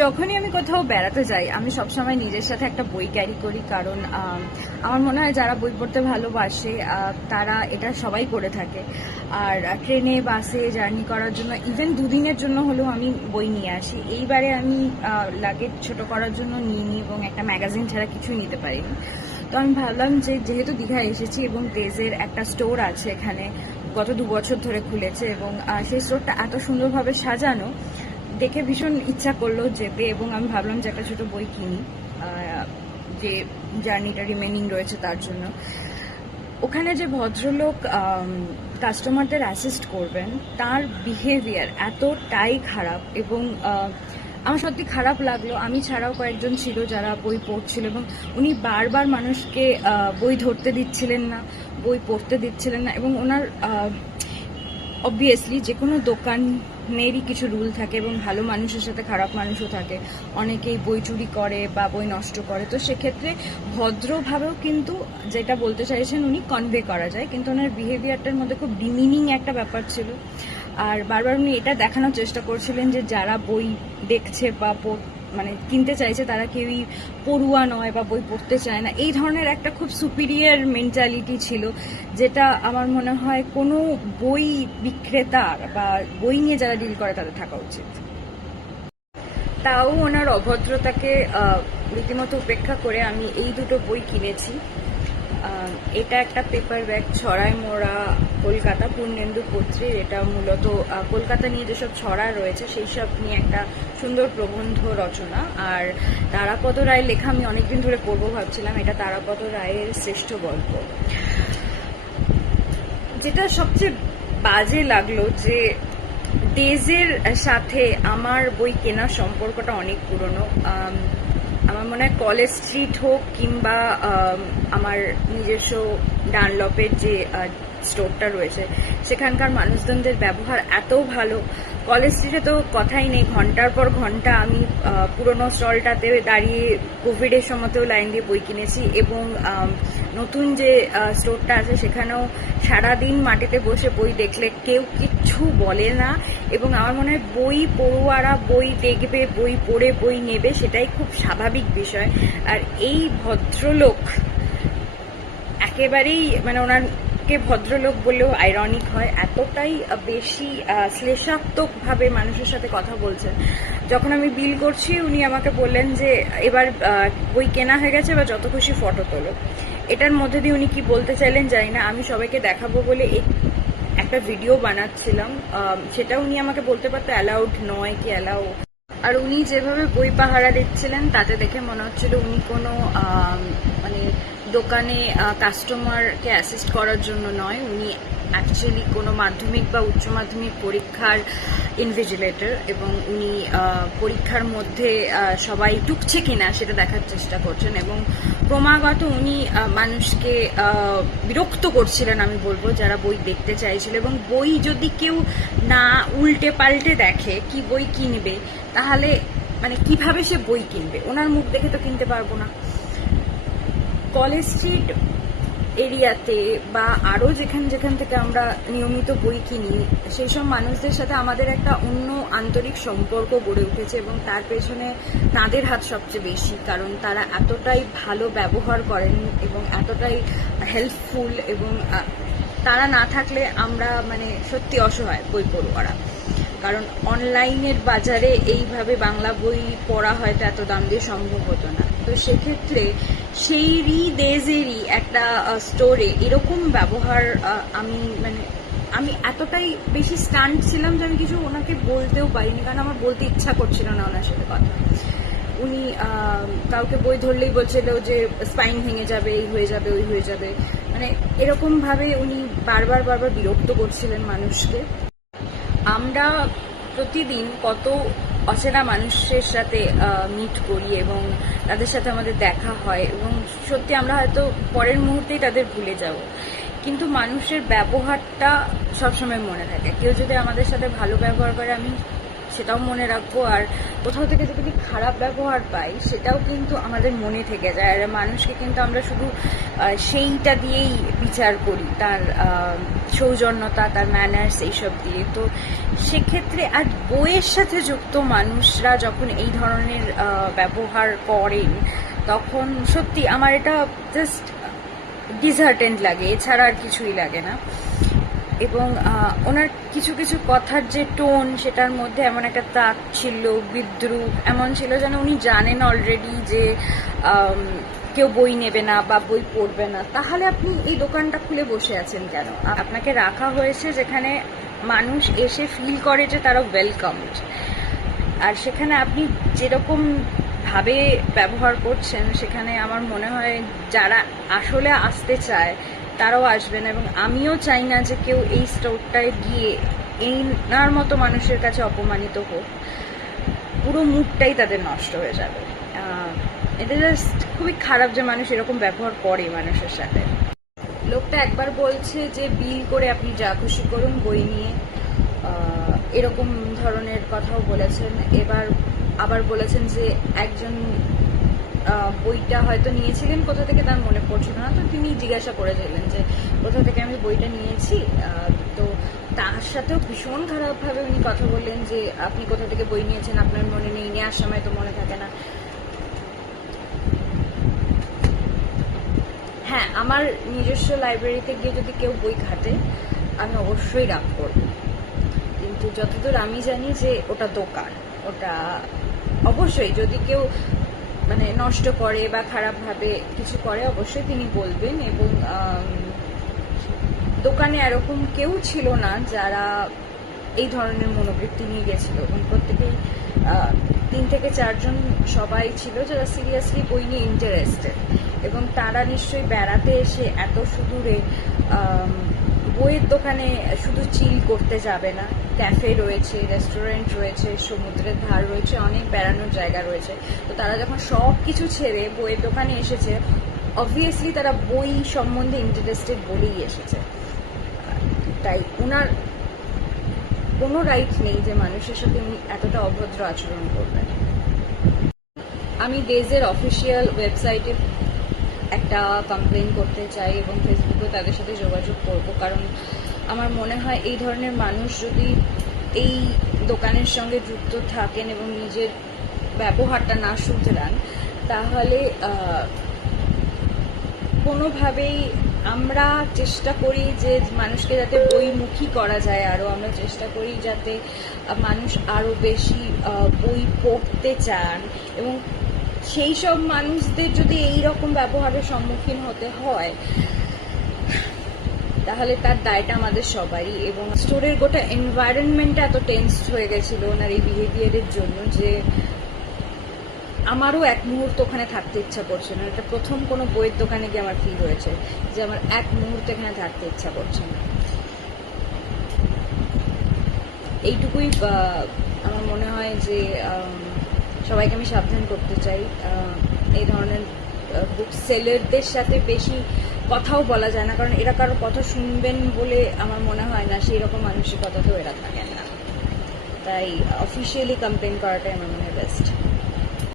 যখনই আমি কোথাও বেড়াতে যাই, আমি সবসময় নিজের সাথে একটা বই ক্যারি করি কারণ আমার মনে হয় যারা বই পড়তে ভালোবাসে তারা এটা সবাই করে থাকে। আর ট্রেনে, বাসে জার্নি করার জন্য ইভেন দুদিনের জন্য হলেও আমি বই নিয়ে আসি। এইবারে আমি লাগেজ ছোট করার জন্য নিয়ে নিই এবং একটা ম্যাগাজিন ছাড়া কিছুই নিতে পারিনি। তো আমি ভাবলাম যে, যেহেতু দীঘায় এসেছি এবং ডেজের একটা স্টোর আছে এখানে, গত দু বছর ধরে খুলেছে এবং সেই স্টোরটা এত সুন্দরভাবে সাজানো দেখে ভীষণ ইচ্ছা করল যেতে এবং আমি ভাবলাম যে একটা ছোট বই কিনি যে জার্নিটা রিমেনিং রয়েছে তার জন্য। ওখানে যে ভদ্রলোক কাস্টমারদের অ্যাসিস্ট করবেন, তার বিহেভিয়ার এতটাই খারাপ এবং আমার সত্যি খারাপ লাগল। আমি ছাড়াও কয়েকজন ছিল যারা বই পড়ছিল এবং উনি বারবার মানুষকে বই ধরতে দিচ্ছিলেন না, বই পড়তে দিচ্ছিলেন না এবং ওনার অবভিয়াসলি যে কোনো দোকানেরই কিছু রুল থাকে এবং ভালো মানুষের সাথে খারাপ মানুষও থাকে। অনেকেই বই চুরি করে বা বই নষ্ট করে। তো সেক্ষেত্রে ভদ্রভাবেও কিন্তু যেটা বলতে চাইছেন উনি কনভে করা যায়। কিন্তু ওনার বিহেভিয়ারটার মধ্যে খুব ডিমিনিং একটা ব্যাপার ছিল। আর বারবার উনি এটা দেখানোর চেষ্টা করছিলেন যে যারা বই দেখছে বা মানে কিনতে চাইছে তারা কেউই পড়ুয়া নয় বা বই পড়তে চায় না। এই ধরনের একটা খুব সুপিরিয়ার মেন্টালিটি ছিল, যেটা আমার মনে হয় কোনো বই বিক্রেতার বা বই নিয়ে যারা ডিল করে তাদের থাকা উচিত। তাও ওনার অভদ্রতাকে রীতিমতো উপেক্ষা করে আমি এই দুটো বই কিনেছি। এটা একটা পেপার ব্যাগ ছড়ায় মোড়া কলকাতা, পূর্ণেন্দু পত্রীর এটা মূলত কলকাতা নিয়ে যেসব ছড়া রয়েছে, সেই সব নিয়ে একটা সুন্দর প্রবন্ধ রচনা, আর তারাপদ রায়ের লেখা আমি অনেকদিন ধরে পড়ব ভাবছিলাম, এটা তারাপদ রায়ের শ্রেষ্ঠ গল্প। যেটা সবচেয়ে বাজে লাগল যে ডেজের সাথে আমার বই কেনার সম্পর্কটা অনেক পুরনো। আমার মনে হয় কলেজ স্ট্রিট হোক কিংবা আমার নিজস্ব ডানলপের যে স্টোরটা রয়েছে, সেখানকার মানুষজনদের ব্যবহার এত ভালো। কলেজ স্ট্রিটে তো কথাই নেই। ঘণ্টার পর ঘণ্টা আমি পুরোনো স্টলটাতে দাঁড়িয়ে কোভিডের সময়তেও লাইন দিয়ে বই কিনেছি এবং নতুন যে স্টোরটা আছে সেখানেও সারাদিন মাটিতে বসে বই দেখলে কেউ কিচ্ছু বলে না এবং আমার মনে হয় বই পড়ুয়ারা বই দেখবে, বই পড়ে বই নেবে সেটাই খুব স্বাভাবিক বিষয়। আর এই ভদ্রলোক একেবারেই মানে ওনারকে ভদ্রলোক বললেও আইরনিক হয়, এতটাই বেশি শ্লেষাত্মকভাবে মানুষের সাথে কথা বলছেন। যখন আমি বিল করছি, উনি আমাকে বললেন যে, এবার বই কেনা হয়ে গেছে বা যত খুশি ফটো তোলো। এটার মধ্যে দিয়ে উনি কি বলতে চাইলেন জানি না, আমি সবাইকে দেখাবো বলে একটা ভিডিও বানাচ্ছিলাম। সেটা উনি আমাকে বলতে পারতো, অ্যালাউড নয় কি অ্যালাউ? আর উনি যেভাবে বই পাহারা দিচ্ছিলেন, তাতে দেখে মনে হচ্ছিল উনি কোনো দোকানে কাস্টমারকে অ্যাসিস্ট করার জন্য নয়, উনি অ্যাকচুয়ালি কোনো মাধ্যমিক বা উচ্চ মাধ্যমিক পরীক্ষার ইনভিজিলেটর এবং উনি পরীক্ষার মধ্যে সবাই টুকছে কিনা সেটা দেখার চেষ্টা করছেন এবং ক্রমাগত উনি মানুষকে বিরক্ত করছিলেন আমি বলব, যারা বই দেখতে চাইছিল এবং বই যদি কেউ না উল্টে পাল্টে দেখে কি বই কিনবে, তাহলে মানে কীভাবে সে বই কিনবে? ওনার মুখ দেখে তো কিনতে পারব না। কলেজ স্ট্রিট এরিয়াতে বা আরও যেখান যেখান থেকে আমরা নিয়মিত বই কিনি সেই সব মানুষদের সাথে আমাদের একটা অন্য আন্তরিক সম্পর্ক গড়ে উঠেছে এবং তার পেছনে তাদের হাত সবচেয়ে বেশি, কারণ তারা এতটাই ভালো ব্যবহার করেন এবং এতটাই হেল্পফুল এবং তারা না থাকলে আমরা মানে সত্যি অসহায় বই পড়ুয়ারা। কারণ অনলাইনের বাজারে এইভাবে বাংলা বই পড়া হয়তো এত দাম দিয়ে সম্ভব হতো না। তো সেক্ষেত্রে সেইরই দেজেরই একটা স্টোরে এরকম ব্যবহার আমি মানে আমি এতটাই বেশি স্টান্ট ছিলাম যে আমি কিছু ওনাকে বলতেও পারিনি, কারণ আমার বলতে ইচ্ছা করছিল না ওনার সাথে কথা। উনি কাউকে বই ধরলেই বলছিল যে স্পাইন ভেঙে যাবে, এই হয়ে যাবে, ওই হয়ে যাবে। মানে এরকম ভাবে উনি বারবার বারবার বিরক্ত করছিলেন মানুষকে। আমরা প্রতিদিন কত অচেনা মানুষের সাথে মিট করি এবং তাদের সাথে আমাদের দেখা হয় এবং সত্যি আমরা হয়তো পরের মুহূর্তেই তাদের ভুলে যাব। কিন্তু মানুষের ব্যবহারটা সবসময় মনে থাকে। কেউ যদি আমাদের সাথে ভালো ব্যবহার করে, আমি সেটাও মনে রাখব। আর কোথাও থেকে যদি খারাপ ব্যবহার পাই, সেটাও কিন্তু আমাদের মনে থেকে যায়। আর মানুষকে কিন্তু আমরা শুধু সেইটা দিয়েই বিচার করি, তার সৌজন্যতা, তার ম্যানার্স এইসব দিয়ে। তো সেক্ষেত্রে আর বইয়ের সাথে যুক্ত মানুষরা যখন এই ধরনের ব্যবহার করেন, তখন সত্যি আমার এটা জাস্ট ডিসহার্টেন্ড লাগে। এছাড়া আর কিছুই লাগে না। এবং ওনার কিছু কিছু কথার যে টোন সেটার মধ্যে এমন একটা তাক ছিল, বিদ্রুপ, এমন ছিল যেন উনি জানেন অলরেডি যে কেউ বই নেবে না বা বই পড়বে না। তাহলে আপনি এই দোকানটা খুলে বসে আছেন কেন? আপনাকে রাখা হয়েছে যেখানে মানুষ এসে ফিল করে যে তারা ওয়েলকামড আর সেখানে আপনি যেরকম ভাবে ব্যবহার করছেন, সেখানে আমার মনে হয় যারা আসলে আসতে চায় তারাও আসবেন এবং আমিও চাই না যে কেউ এই স্টোরটায় গিয়ে এই নার মতো মানুষের কাছে অপমানিত হোক। পুরো মুডটাই তাদের নষ্ট হয়ে যাবে। এটা জাস্ট খুবই খারাপ যে মানুষ এরকম ব্যবহার করে মানুষের সাথে। লোকটা একবার বলছে যে, বিল করে আপনি যা খুশি করুন, বই নিয়ে। এরকম ধরনের কথাও বলেছেন। এবার আবার বলেছেন যে, একজন বইটা হয়তো নিয়েছিলেন, কোথা থেকে তার মনে পড়ছিল না, তো তিনি জিজ্ঞাসা করেছিলেন যে, কোথা থেকে আমি বইটা নিয়েছি? তো তার সাথেও ভীষণ খারাপভাবে উনি কথা বললেন যে, আপনি কোথা থেকে বই নিয়েছেন? আপনার মনে নেই নেওয়ার সময় তো মনে থাকে না। হ্যাঁ আমার নিজস্ব লাইব্রেরিতে গিয়ে যদি কেউ বই ঘাটে, আমি অবশ্যই রাগ করব। কিন্তু যতদূর আমি জানি যে, ওটা দোকান, ওটা অবশ্যই যদি কেউ মানে নষ্ট করে বা খারাপভাবে কিছু করে, অবশ্যই তিনি বলবেন এবং দোকানে এরকম কেউ ছিল না যারা এই ধরনের মনোবৃত্তি নিয়ে গেছিল। এবং প্রত্যেকেই তিন থেকে চারজন সবাই ছিল যারা সিরিয়াসলি বই নিয়ে ইন্টারেস্টেড এবং তারা নিশ্চয়ই বেড়াতে এসে এত সুদূরে বইয়ের দোকানে শুধু চিল করতে যাবে না। ক্যাফে রয়েছে, রেস্টুরেন্ট রয়েছে, সমুদ্রের ধার রয়েছে, অনেক বেড়ানোর জায়গা রয়েছে। তো তারা যখন সব কিছু ছেড়ে বইয়ের দোকানে এসেছে অবভিয়াসলি তারা বই সম্বন্ধে ইন্টারেস্টেড বলেই এসেছে। তাই ওনার কোনো রাইট নেই যে মানুষের সাথে উনি এতটা অভদ্র আচরণ করবেন। আমি ডেজের অফিসিয়াল ওয়েবসাইটে একটা কমপ্লেন করতে চাই এবং ফেসবুকে তাদের সাথে যোগাযোগ করব, কারণ আমার মনে হয় এই ধরনের মানুষ যদি এই দোকানের সঙ্গে যুক্ত থাকেন এবং নিজের ব্যবহারটা না শুধরান, তাহলে কোনোভাবেই আমরা চেষ্টা করি যে মানুষকে যাতে বইমুখী করা যায় আরও। আমরা চেষ্টা করি যাতে মানুষ আরও বেশি বই পড়তে চান এবং সেই সব মানুষদের যদি এই রকম ব্যবহারের সম্মুখীন হতে হয় তাহলে তার দায়টা আমাদের সবারই এবং স্টোরের গোটা এনভায়রনমেন্টটা এত টেন্সড হয়ে গেছিল ওনার এই বিহেভিয়ারের জন্য যে আমারও এক মুহূর্ত ওখানে থাকতে ইচ্ছা করছে না। এটা প্রথম কোনো বইয়ের দোকানে গিয়ে আমার ফিল হয়েছে যে আমার এক মুহূর্ত এখানে থাকতে ইচ্ছা করছে না। এইটুকুই আমার মনে হয় যে সবাইকে আমি সাবধান করতে চাই। এই ধরনের বুক সেলারদের সাথে বেশি কথাও বলা যায় না, কারণ এরা কারোর কথা শুনবেন বলে আমার মনে হয় না সেই রকম মানসিকতা তো এরা থাকেন না। তাই অফিসিয়ালি কমপ্লেন করাটাই আমার মনে হয় বেস্ট